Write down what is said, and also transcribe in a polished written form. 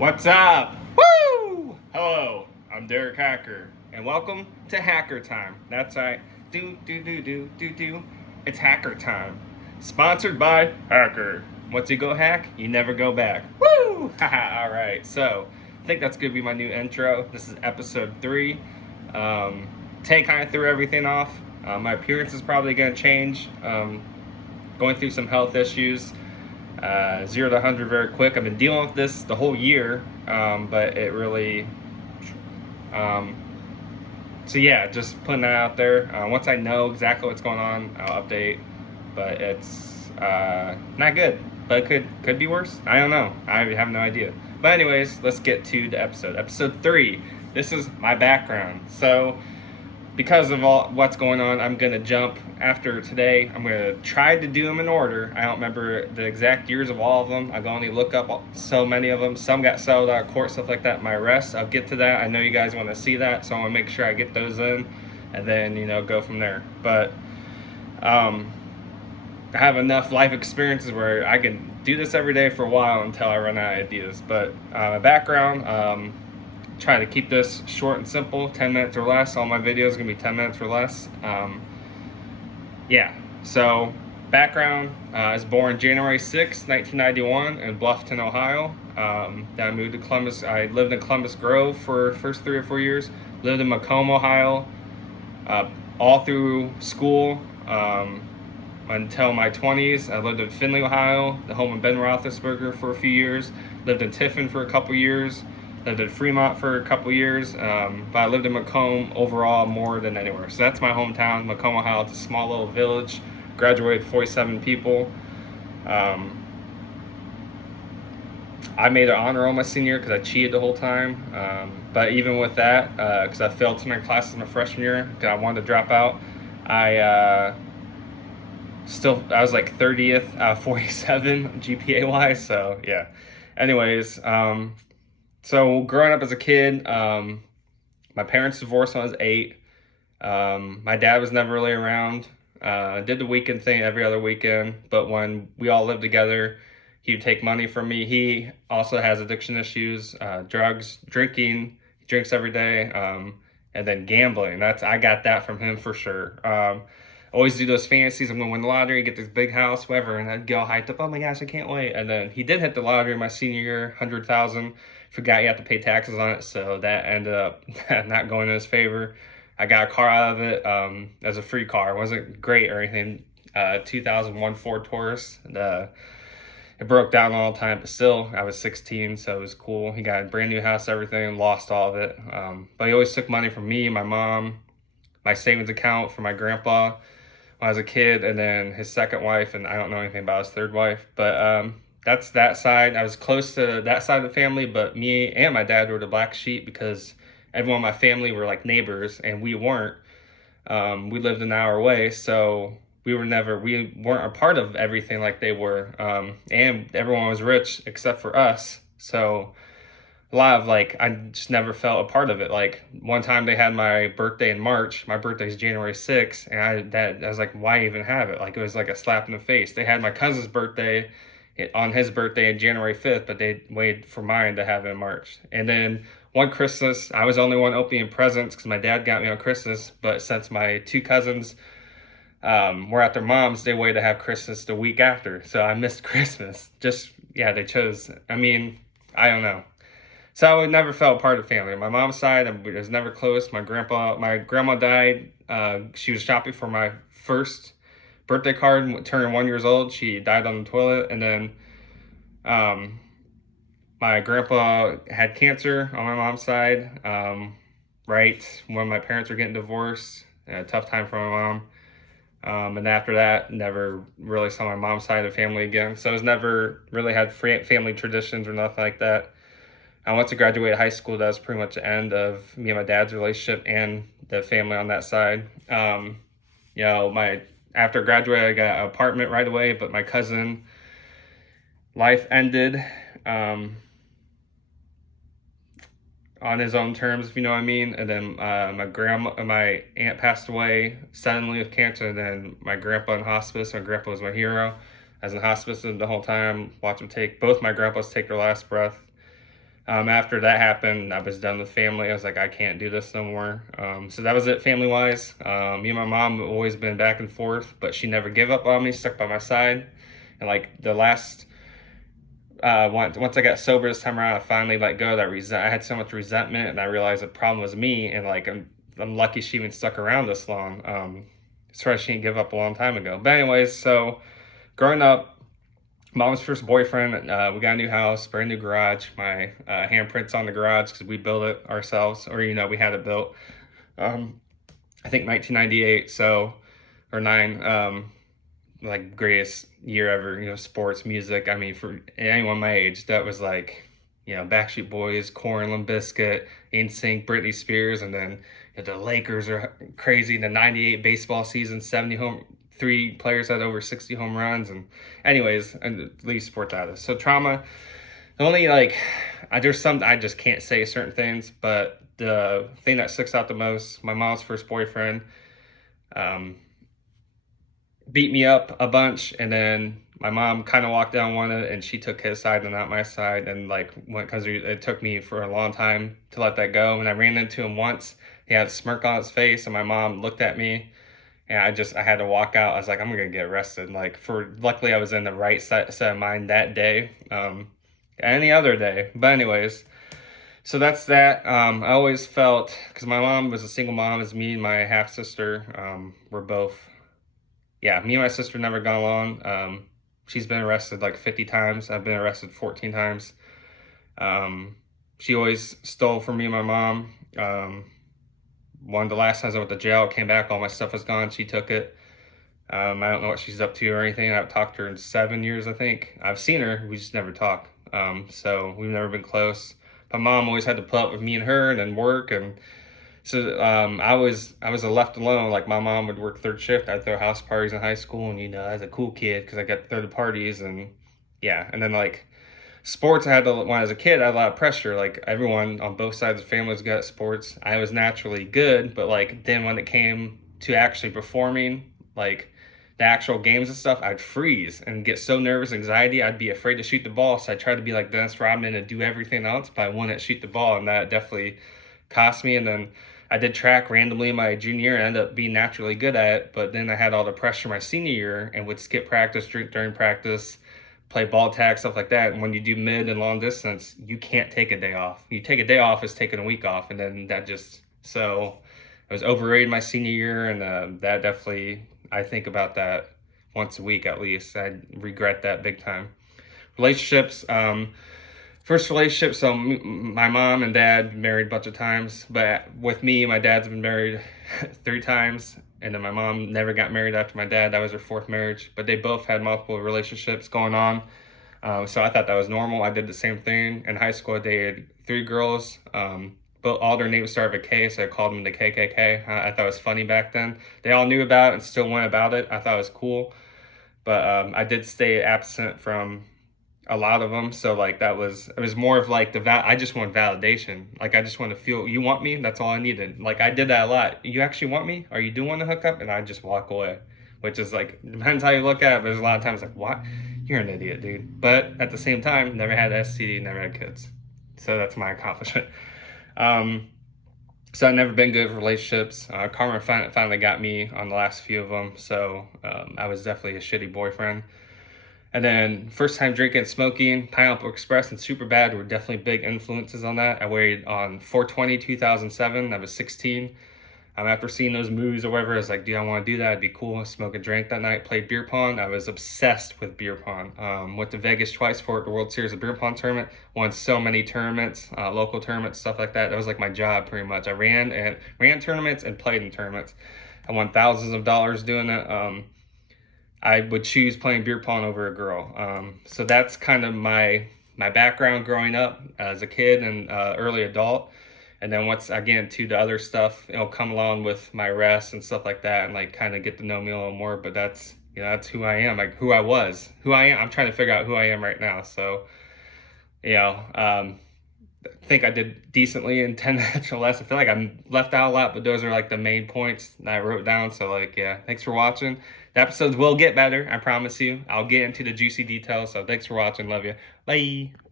What's up? Woo! Hello, I'm Derek Hacker, and welcome to Hacker Time. That's right. Do. It's Hacker Time. Sponsored by Hacker. Once you go hack, you never go back. Woo! Haha, alright, so I think that's gonna be my new intro. This is episode 3. Tay kind of threw everything off. My appearance is probably gonna change. Going through some health issues. 0 to 100 very quick. I've been dealing with this the whole year, but it really, so yeah, just putting that out there. Once I know exactly what's going on, I'll update, but it's not good, but it could be worse. I don't know. I have no idea. But anyways, let's get to the episode. Episode 3. This is my background. So because of all what's going on, I'm going to jump after today. I'm going to try to do them in order. I don't remember the exact years of all of them. I can only look up so many of them. Some got settled out of court, stuff like that. My arrests, I'll get to that. I know you guys want to see that, so I want to make sure I get those in and then, go from there. But I have enough life experiences where I can do this every day for a while until I run out of ideas. But my background, try to keep this short and simple, 10 minutes or less. All my videos are gonna be 10 minutes or less. So background, I was born January 6, 1991 in Bluffton, Ohio. Then I moved to Columbus. I lived in Columbus Grove for the first 3 or 4 years. Lived in Macomb, Ohio, all through school until my 20s. I lived in Findlay, Ohio, the home of Ben Roethlisberger for a few years. Lived in Tiffin for a couple years. Lived in Fremont for a couple years, but I lived in Macomb overall more than anywhere. So that's my hometown, Macomb, Ohio. It's a small little village. Graduated 47 people. I made an honor roll my senior year because I cheated the whole time. But even with that, because I failed 2 of my classes my freshman year, because I wanted to drop out, I was like 30th out of 47 GPA wise. So yeah. Anyways. So growing up as a kid, my parents divorced when I was 8. My dad was never really around. Did the weekend thing every other weekend, but when we all lived together, he would take money from me. He also has addiction issues, drugs, drinking. He drinks every day, and then gambling. I got that from him for sure. Always do those fantasies. I'm gonna win the lottery, get this big house, whatever, and I'd get all hyped up. Oh my gosh, I can't wait! And then he did hit the lottery my senior year, 100,000. Forgot you have to pay taxes on it, so that ended up not going in his favor. I got a car out of it as a free car. It wasn't great or anything. 2001 Ford Taurus. It broke down all the time, but still, I was 16, so it was cool. He got a brand new house, everything, lost all of it. But he always took money from me, my mom, my savings account for my grandpa when I was a kid, and then his second wife, and I don't know anything about his third wife, but that's that side. I was close to that side of the family, but me and my dad were the black sheep because everyone in my family were like neighbors, and we weren't. We lived an hour away, so we weren't a part of everything like they were. And everyone was rich except for us. So a lot of I just never felt a part of it. Like one time they had my birthday in March. My birthday is January 6th, and I was like, why even have it? Like it was like a slap in the face. They had my cousin's birthday on his birthday on January 5th, but they waited for mine to have it in March. And then one Christmas, I was the only one opening presents because my dad got me on Christmas, but since my 2 cousins were at their mom's, they waited to have Christmas the week after. So I missed Christmas. They chose. I mean, I don't know. So I never felt part of the family. My mom's side, I was never close. My grandma died. She was shopping for my first birthday card, turning 1 year old. She died on the toilet. And then my grandpa had cancer on my mom's side, right when my parents were getting divorced. A tough time for my mom. And after that, never really saw my mom's side of the family again. So I was never really had family traditions or nothing like that. Once I graduated high school, that was pretty much the end of me and my dad's relationship and the family on that side. After graduating, I got an apartment right away, but my cousin, life ended on his own terms, if you know what I mean. And then my aunt passed away suddenly with cancer, and then my grandpa in hospice. My grandpa was my hero. I was in hospice the whole time, watched him both my grandpas take their last breath. After that happened, I was done with family. I was like, I can't do this no more. So that was it family wise. Me and my mom have always been back and forth, but she never gave up on me, stuck by my side. And like the last, once I got sober this time around, I finally let go of that I had so much resentment, and I realized the problem was me. And like, I'm lucky she even stuck around this long. As far as she didn't give up a long time ago. But anyways, so growing up, mom's first boyfriend, we got a new house, brand new garage. My handprints on the garage because we built it ourselves, or we had it built. I think 1998, so or nine. Like greatest year ever. Sports, music. I mean, for anyone my age, that was like, Backstreet Boys, Korn, Limp Bizkit, NSYNC, Britney Spears, and then the Lakers are crazy. The '98 baseball season, 3 players had over 60 home runs, and anyways, and leave sports out of this. So trauma, the only I just can't say certain things, but the thing that sticks out the most, my mom's first boyfriend, beat me up a bunch, and then my mom kind of walked down one and she took his side and not my side, and because it took me for a long time to let that go. And I ran into him once. He had a smirk on his face, and my mom looked at me, and I had to walk out. I was like, I'm gonna get arrested. Luckily I was in the right set of mind that day, any other day. But anyways, so that's that. I always felt, because my mom was a single mom, as me and my half sister were both. Yeah, me and my sister never got along. She's been arrested like 50 times. I've been arrested 14 times. She always stole from me and my mom. One of the last times I went to jail, came back, all my stuff was gone. She took it. I don't know what she's up to or anything. I've talked to her in 7 years, I think. I've seen her. We just never talk. So we've never been close. My mom always had to put up with me and her and then work. And so I was left alone. Like, my mom would work third shift. I'd throw house parties in high school, and I was a cool kid because I got to throw the parties, and yeah. And then sports, when I was a kid, I had a lot of pressure. Like, everyone on both sides of the family was good at sports. I was naturally good, but then when it came to actually performing, like the actual games and stuff, I'd freeze and get so nervous, anxiety. I'd be afraid to shoot the ball, so I tried to be like Dennis Rodman and do everything else, but I wouldn't shoot the ball, and that definitely cost me. And then I did track randomly my junior year and ended up being naturally good at it, but then I had all the pressure my senior year and would skip practice, drink during practice, play ball tag, stuff like that. And when you do mid and long distance, you can't take a day off. You take a day off, it's taking a week off, and then so I was overrated my senior year, and that definitely, I think about that once a week at least. I regret that big time. Relationships, first relationship, so my mom and dad married a bunch of times, but with me, my dad's been married 3 times, and then my mom never got married after my dad. That was her 4th marriage, but they both had multiple relationships going on. So I thought that was normal. I did the same thing. In high school, I dated 3 girls, but all their names started with K, so I called them the KKK. I thought it was funny back then. They all knew about it and still went about it. I thought it was cool, but I did stay absent from a lot of them. So it was more of like I just want validation. Like, I just want to feel, you want me? That's all I needed. Like, I did that a lot. You actually want me? Or you do want to hook up? And I just walk away, which is depends how you look at it, but there's a lot of times what? You're an idiot, dude. But at the same time, never had STD, never had kids. So that's my accomplishment. So I've never been good with relationships. Karma finally got me on the last few of them. So I was definitely a shitty boyfriend. And then first time drinking, smoking, Pineapple Express and Superbad were definitely big influences on that. I weighed on 4/20/2007. I was 16. After seeing those movies or whatever, I was like, dude, I want to do that. It'd be cool. Smoke and drink that night. Played beer pong. I was obsessed with beer pong. Went to Vegas twice for it, the World Series of Beer Pong tournament. Won so many tournaments, local tournaments, stuff like that. That was like my job pretty much. I ran tournaments and played in tournaments. I won thousands of dollars doing it. I would choose playing beer pong over a girl. So that's kind of my background growing up as a kid and early adult. And then once I get into the other stuff, it'll come along with my arrests and stuff like that, and kind of get to know me a little more. But that's who I am, who I was, who I am. I'm trying to figure out who I am right now. So, I think I did decently in 10 minutes or less. I feel like I left out a lot, but those are the main points that I wrote down. So thanks for watching. The episodes will get better, I promise you. I'll get into the juicy details. So thanks for watching. Love you. Bye.